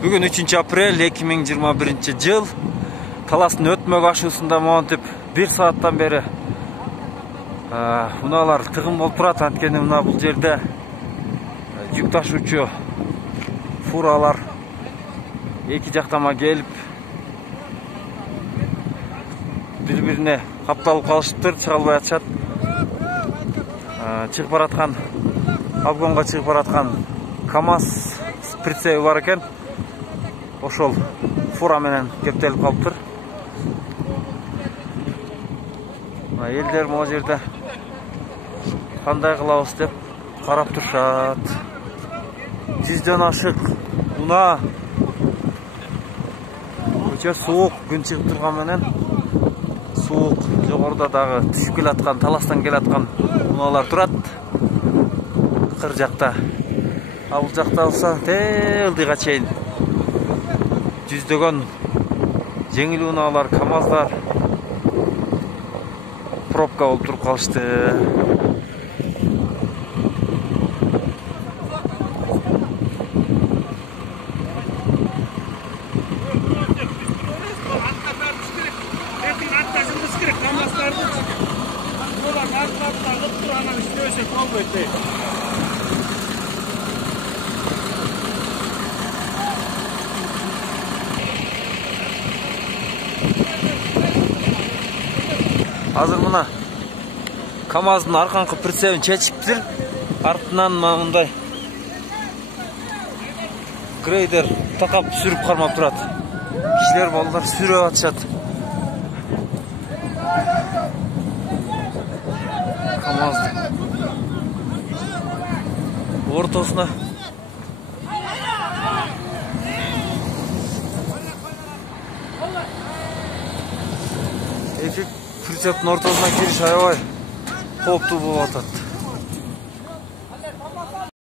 Бүгін 3 апрель 2021 жыл. Таластың өтмөк ашуысында монтип 1 сааттан бері унаалар тығым болып тұрат. Анткени уна бұл жерде жүк ташуучу фуралар эки жактама келип бири-бирине капталып калышыптыр, чыга албай атышат. Чыгып бараткан обгонго чыгып бараткан КамАЗ прицеби бар экен. Ошол фура менен кептелип калыптыр. Элдер могу жерде кандай кылабыз деп карап турушат. 100дөн ашык уна. Өчө суук, күн чыгып турган менен суук. Жогоруда дагы түшүп келаткан, таластан келаткан унаалар турат. Кыр жакта. Ал жакта болсо ылдыйга чейин 100дөгөн жеңил унаалар, КамАЗдар пробка болуп туруп калышты. Азыр мына КамАЗдын арканкы прицебин чечиптир. Артынан мындай грейдер такап сүрүп кармап турат. Кишилер балдар сүрүп атышат. КамАЗдын ортосуна прицептин ортосуна кириш аябай кооптуу болуп атат.